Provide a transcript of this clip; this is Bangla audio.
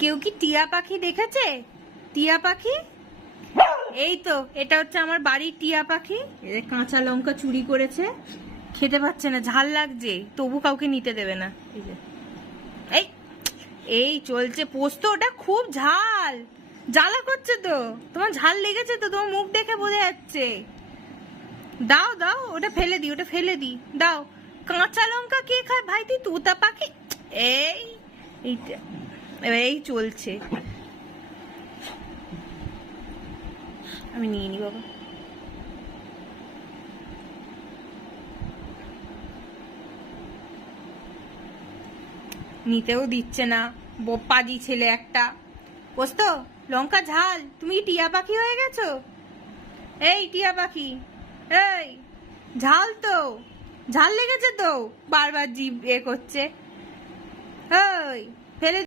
কেউ কি টিয়া পাখি দেখেছে? টিয়া পাখি এই তো, এটা হচ্ছে আমার বাড়ির টিয়া পাখি। কাঁচা লঙ্কা চুরি করেছে, খেতে পাচ্ছে না, ঝাল লাগছে, তবু কাউকে নিতে দেবে না। এই এই চলছে পোস্ত, ওটা খুব ঝাল, জ্বালা করছে তো। তোমার ঝাল লেগেছে তো, তোমার মুখ দেখে বোঝা যাচ্ছে। দাও দাও, ওটা ফেলে দি, ওটা ফেলে দি, দাও। কাঁচা লঙ্কা কে খায় ভাই? তুই তোতা পাখি। এই এইটা এই চলছে, আমি নিয়ে নি বাবা। নিতেও দিচ্ছে না, বোপ্পাজি ছেলে একটা। পোস্ত লঙ্কা ঝাল, তুমি কি টিয়া পাখি হয়ে গেছো? এই টিয়া পাখি, এই ঝাল তো, ঝাল লেগেছে তো, বারবার জিভ করছে। ওই